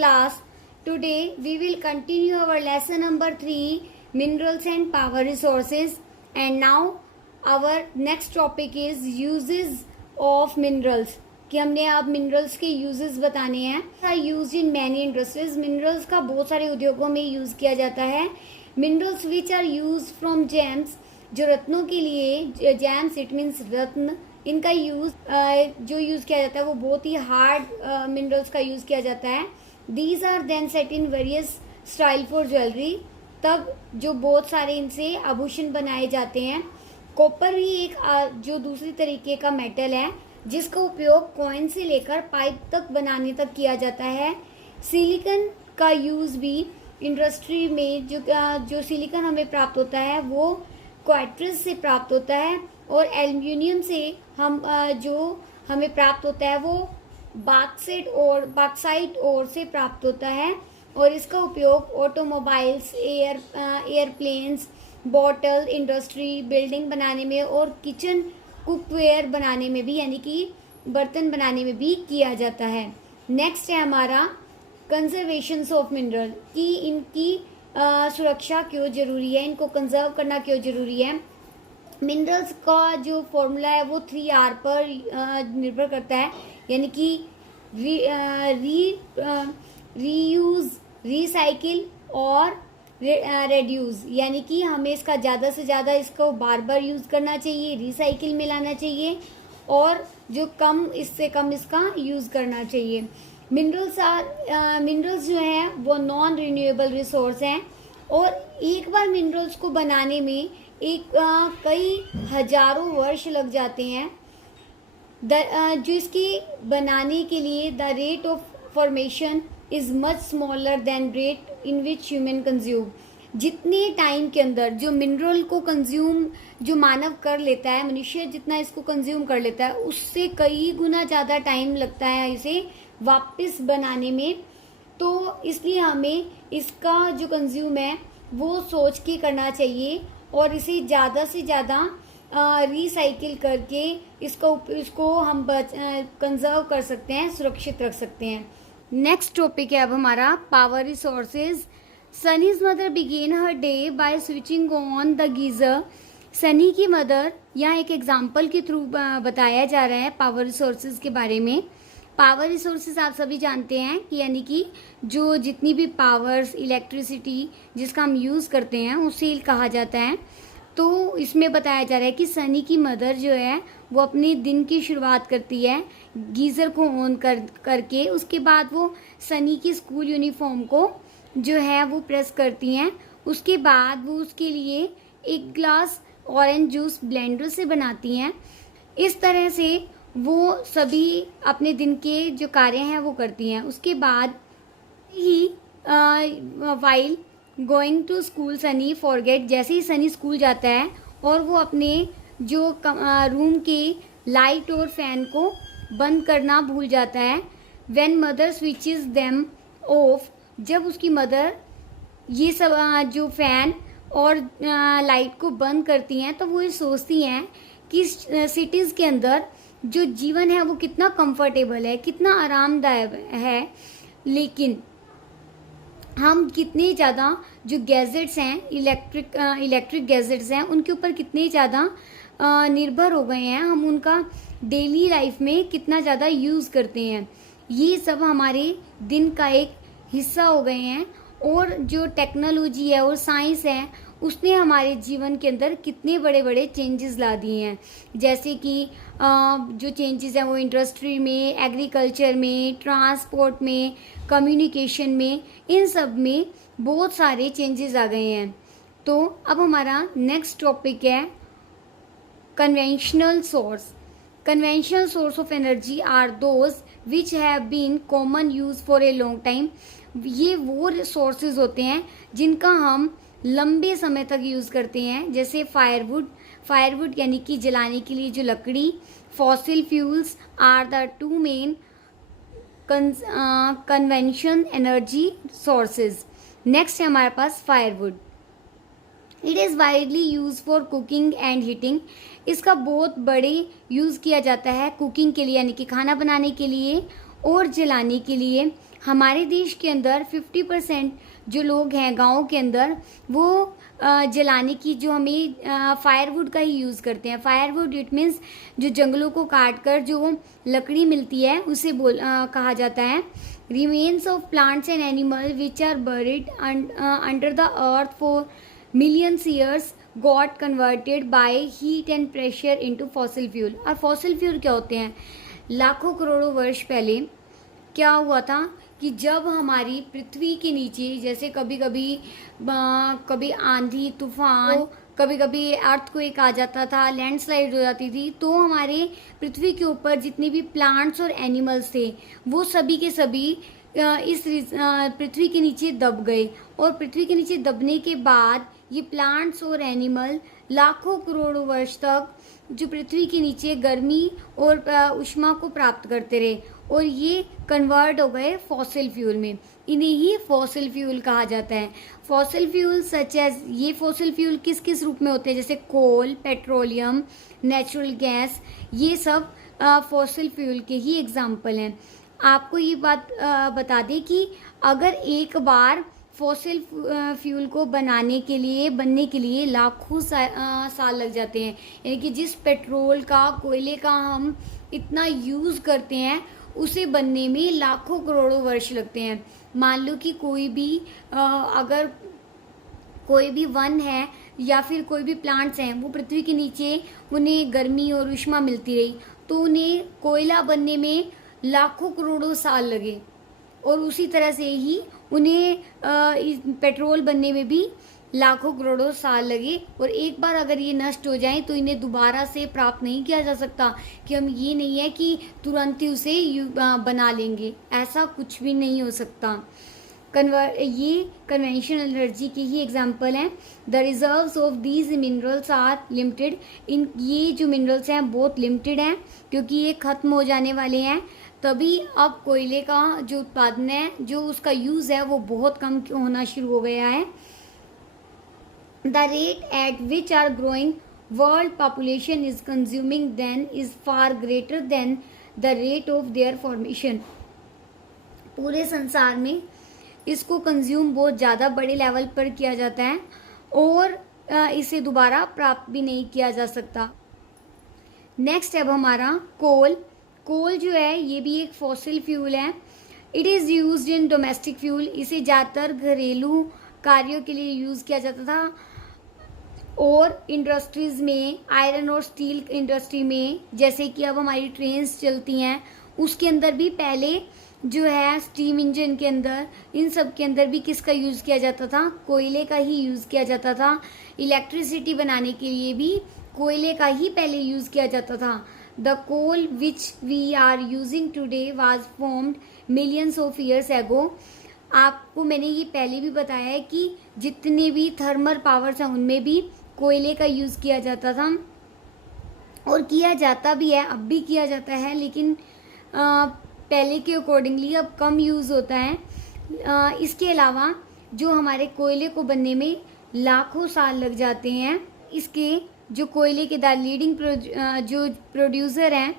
class. Today we will continue our lesson number 3, minerals and power resources. And now our next topic is uses of minerals. कि हमने अब minerals के uses बताने हैं. Are used in many industries. Minerals का बहुत सारे उद्योगों में यूज किया जाता है. Minerals which are use from gems, जो रत्नों के लिए, जेम्स इट मीन्स रत्न, इनका यूज जो यूज किया जाता है वो बहुत ही हार्ड मिनरल्स का यूज किया जाता है. These are then set in various style for jewellery. तब जो बहुत सारे इनसे आभूषण बनाए जाते हैं. कॉपर भी एक जो दूसरी तरीके का मेटल है जिसका उपयोग कॉइन से लेकर पाइप तक बनाने तक किया जाता है. सिलिकॉन का यूज भी इंडस्ट्री में जो सिलिकॉन हमें प्राप्त होता है वो क्वार्ट्ज से प्राप्त होता है. और एल्यूमिनियम से हम जो हमें प्राप्त होता है वो बॉक्साइट और से प्राप्त होता है. और इसका उपयोग automobiles, airplanes, bottle industry, building बनाने में और किचन कुकवेयर बनाने में भी, यानी कि बर्तन बनाने में भी किया जाता है. नेक्स्ट है हमारा कंजर्वेशन ऑफ मिनरल, कि इनकी सुरक्षा क्यों जरूरी है, इनको कंजर्व करना क्यों जरूरी है. मिनरल्स का जो फॉर्मूला है वो 3R पर निर्भर करता है, यानी कि रीयूज, रिसाइकिल और रेड्यूस. यानी कि हमें इसका ज़्यादा से ज़्यादा इसको बार बार यूज़ करना चाहिए, रिसाइकिल में लाना चाहिए, और जो कम इससे कम इसका यूज़ करना चाहिए. मिनरल्स जो हैं वो नॉन रिन्यूएबल रिसोर्स हैं, और एक बार मिनरल्स को बनाने में कई हजारों वर्ष लग जाते हैं. जो इसकी बनाने के लिए the rate of formation is much smaller than rate in which human consume. जितने टाइम के अंदर जो मिनरल को कंज्यूम जो मानव कर लेता है, मनुष्य जितना इसको कंज्यूम कर लेता है, उससे कई गुना ज़्यादा टाइम लगता है इसे वापस बनाने में. तो इसलिए हमें इसका जो कंज्यूम है वो सोच के करना चाहिए, और इसे ज़्यादा से ज़्यादा रिसाइकिल करके इसको हम कंजर्व कर सकते हैं, सुरक्षित रख सकते हैं. नेक्स्ट टॉपिक है अब हमारा power resources. Sunny's mother began her day by switching on the geyser. Sunny की मदर, यहाँ एक एग्जाम्पल के थ्रू बताया जा रहा है पावर रिसोर्सेज के बारे में. पावर रिसोर्सेज आप सभी जानते हैं कि यानी कि जो जितनी भी पावर्स, इलेक्ट्रिसिटी जिसका हम यूज़ करते हैं उसे कहा जाता है. तो इसमें बताया जा रहा है कि सनी की मदर जो है वो अपने दिन की शुरुआत करती है गीज़र को ऑन करके. उसके बाद वो सनी की स्कूल यूनिफॉर्म को जो है वो प्रेस करती हैं. उसके बाद वो उसके लिए एक ग्लास ऑरेंज जूस ब्लेंडर से बनाती हैं. इस तरह से वो सभी अपने दिन के जो कार्य हैं वो करती हैं. उसके बाद ही while going to school Sunny forget, जैसे ही सनी स्कूल जाता है और वो अपने जो रूम के लाइट और फैन को बंद करना भूल जाता है. When mother switches them of, जब उसकी मदर ये सब जो फैन और लाइट को बंद करती हैं तो वो ये सोचती हैं कि सिटीज़ के अंदर जो जीवन है वो कितना कंफर्टेबल है, कितना आरामदायक है, लेकिन हम कितने ज़्यादा जो गैजेट्स हैं, इलेक्ट्रिक गैजेट्स हैं, उनके ऊपर कितने ज़्यादा निर्भर हो गए हैं. हम उनका डेली लाइफ में कितना ज़्यादा यूज़ करते हैं. ये सब हमारे दिन का एक हिस्सा हो गए हैं. और जो टेक्नोलॉजी है और साइंस है उसने हमारे जीवन के अंदर कितने बड़े बड़े चेंजेस ला दिए हैं. जैसे कि जो चेंजेस हैं वो इंडस्ट्री में, एग्रीकल्चर में, ट्रांसपोर्ट में, कम्युनिकेशन में, इन सब में बहुत सारे चेंजेस आ गए हैं. तो अब हमारा नेक्स्ट टॉपिक है conventional source. Conventional source of energy are those which have been common use for a long time. ये वो सोर्सेज होते हैं जिनका हम लंबे समय तक यूज़ करते हैं. जैसे फायरवुड यानी कि जलाने के लिए जो लकड़ी. Fossil fuels are the two main convention energy sources. Next है हमारे पास firewood. It is widely use for cooking and heating. इसका बहुत बड़े यूज़ किया जाता है कुकिंग के लिए, यानी कि खाना बनाने के लिए और जलाने के लिए. हमारे देश के अंदर 50% जो लोग हैं गाँव के अंदर वो जलाने की जो हमें फायरवुड का ही यूज़ करते हैं। फायरवुड इट मीन्स जो जंगलों को काट कर जो लकड़ी मिलती है उसे कहा जाता है। Remains of plants and animal which are buried under the earth for millions years got converted by heat and pressure into fossil fuel. और फॉसिल फ्यूल क्या होते हैं? लाखों करोड़ों वर्ष पहले क्या हुआ था कि जब हमारी पृथ्वी के नीचे जैसे कभी आंधी तूफान, कभी कभी अर्थक्वेक आ जाता था, लैंडस्लाइड हो जाती थी, तो हमारे पृथ्वी के ऊपर जितने भी प्लांट्स और एनिमल्स थे वो सभी के सभी इस पृथ्वी के नीचे दब गए। और पृथ्वी के नीचे दबने के बाद ये प्लांट्स और एनिमल लाखों करोड़ों वर्ष तक जो पृथ्वी के नीचे गर्मी और ऊष्मा को प्राप्त करते रहे और ये कन्वर्ट हो गए फॉसिल फ्यूल में। इन्हें ही फॉसिल फ्यूल कहा जाता है। फॉसिल फ्यूल सच एज, ये फॉसिल फ्यूल किस किस रूप में होते हैं? जैसे कोल, पेट्रोलियम, नेचुरल गैस, ये सब फॉसिल फ्यूल के ही एग्जाम्पल हैं। आपको ये बात बता दें कि अगर एक बार फॉसिल फ्यूल को बनने के लिए लाखों साल लग जाते हैं। यानी कि जिस पेट्रोल का, कोयले का हम इतना यूज़ करते हैं उसे बनने में लाखों करोड़ों वर्ष लगते हैं। मान लो कि अगर कोई भी वन है या फिर कोई भी प्लांट्स हैं वो पृथ्वी के नीचे उन्हें गर्मी और ऊष्मा मिलती रही तो उन्हें कोयला बनने में लाखों करोड़ों साल लगे। और उसी तरह से ही उन्हें पेट्रोल बनने में भी लाखों करोड़ों साल लगे। और एक बार अगर ये नष्ट हो जाएं तो इन्हें दोबारा से प्राप्त नहीं किया जा सकता कि हम ये नहीं है कि तुरंत ही उसे बना लेंगे, ऐसा कुछ भी नहीं हो सकता। ये कन्वेंशनल एनर्जी के ही एग्जाम्पल हैं। The reserves of these minerals are limited. ये जो मिनरल्स हैं बहुत लिमिटेड हैं क्योंकि ये ख़त्म हो जाने वाले हैं। तभी अब कोयले का जो उत्पादन है, जो उसका यूज़ है वो बहुत कम होना शुरू हो गया है। The rate at which are growing world population is consuming then is far greater than the rate of their formation. पूरे संसार में इसको कंज्यूम बहुत ज़्यादा बड़े लेवल पर किया जाता है और इसे दोबारा प्राप्त भी नहीं किया जा सकता। नेक्स्ट अब हमारा कोल जो है ये भी एक फॉसिल फ्यूल है। It is used in domestic fuel. इसे ज़्यादातर घरेलू कार्यों के लिए यूज़ किया जाता था और इंडस्ट्रीज़ में, आयरन और स्टील इंडस्ट्री में, जैसे कि अब हमारी ट्रेन्स चलती हैं उसके अंदर भी पहले जो है स्टीम इंजन के अंदर, इन सब के अंदर भी किसका यूज़ किया जाता था? कोयले का ही यूज़ किया जाता था। इलेक्ट्रिसिटी बनाने के लिए भी कोयले का ही पहले यूज़ किया जाता था। The coal which we are using today was formed millions of years ago. आपको मैंने ये पहले भी बताया है कि जितने भी थर्मल पावर्स हैं उनमें भी कोयले का यूज़ किया जाता था और किया जाता भी है, अब भी किया जाता है, लेकिन पहले के अकॉर्डिंगली अब कम यूज़ होता है। इसके अलावा जो हमारे कोयले को बनने में लाखों साल लग जाते हैं। इसके जो कोयले के लीडिंग जो प्रोड्यूसर हैं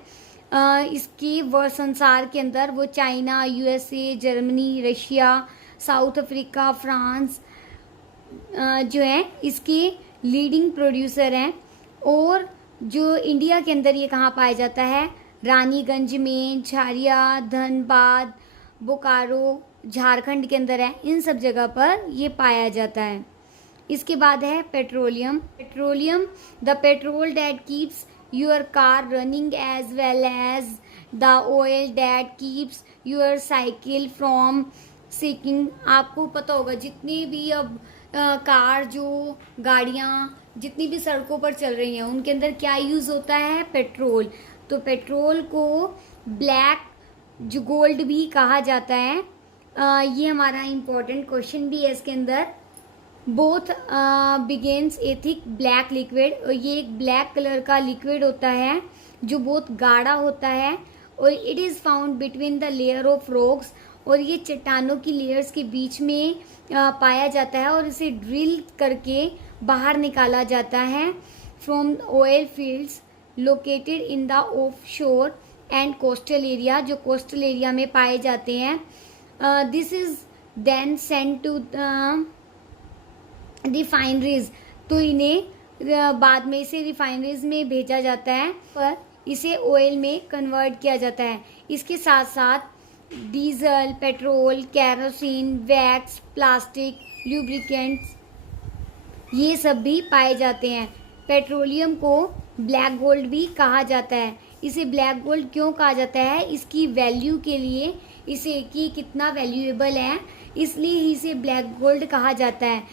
इसके संसार के अंदर वो China, USA, Germany, Russia, south Africa, France जो है इसके लीडिंग प्रोड्यूसर हैं। और जो इंडिया के अंदर ये कहाँ पाया जाता है? रानीगंज में, झारिया, धनबाद, बोकारो, झारखंड के अंदर है। इन सब जगह पर ये पाया जाता है। इसके बाद है petroleum. The petrol that keeps your car running as well as the oil that keeps your cycle from seeking. आपको पता होगा जितनी भी अब कार, जो गाड़ियाँ जितनी भी सड़कों पर चल रही हैं उनके अंदर क्या यूज़ होता है? पेट्रोल। तो पेट्रोल को ब्लैक जो गोल्ड भी कहा जाता है। ये हमारा इम्पोर्टेंट क्वेश्चन भी है इसके अंदर। बोथ बिगेन्स ए थिक ब्लैक लिक्विड। और ये एक ब्लैक कलर का लिक्विड होता है जो बहुत गाढ़ा होता है और it is found between the layer of rocks. और ये चट्टानों की लेयर्स के बीच में पाया जाता है और इसे ड्रिल करके बाहर निकाला जाता है from oil fields located in the offshore and coastal area, जो कोस्टल एरिया में पाए जाते हैं। This is then send to refineries. तो इन्हें बाद में इसे रिफाइनरीज में भेजा जाता है, पर इसे ऑयल में कन्वर्ट किया जाता है। इसके साथ साथ diesel, petrol, kerosene, wax, plastic, lubricants ये सब भी पाए जाते हैं। पेट्रोलियम को ब्लैक गोल्ड भी कहा जाता है। इसे ब्लैक गोल्ड क्यों कहा जाता है? इसकी वैल्यू के लिए, इसे कि कितना वैल्यूएबल है, इसलिए इसे ब्लैक गोल्ड कहा जाता है।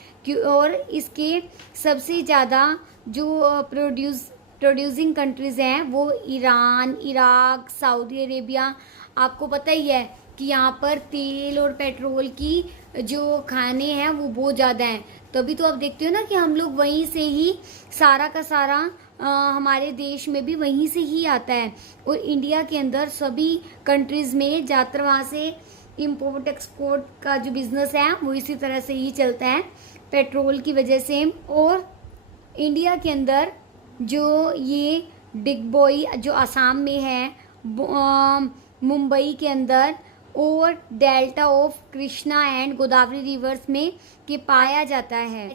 और इसके सबसे ज़्यादा जो प्रोड्यूसिंग कंट्रीज़ हैं वो ईरान, इराक, सऊदी अरेबिया। आपको पता ही है कि यहाँ पर तेल और पेट्रोल की जो खाने हैं वो बहुत ज़्यादा हैं। तभी तो आप देखते हो ना कि हम लोग वहीं से ही सारा का सारा हमारे देश में भी वहीं से ही आता है। और इंडिया के अंदर सभी कंट्रीज़ में ज़्यादातर वहाँ से इम्पोर्ट एक्सपोर्ट का जो बिज़नेस है वो इसी तरह से ही चलता है, पेट्रोल की वजह से। और इंडिया के अंदर जो ये डिगबोई जो असम में है, मुंबई के अंदर और delta of Krishna and Godavari reverse में के पाया जाता है।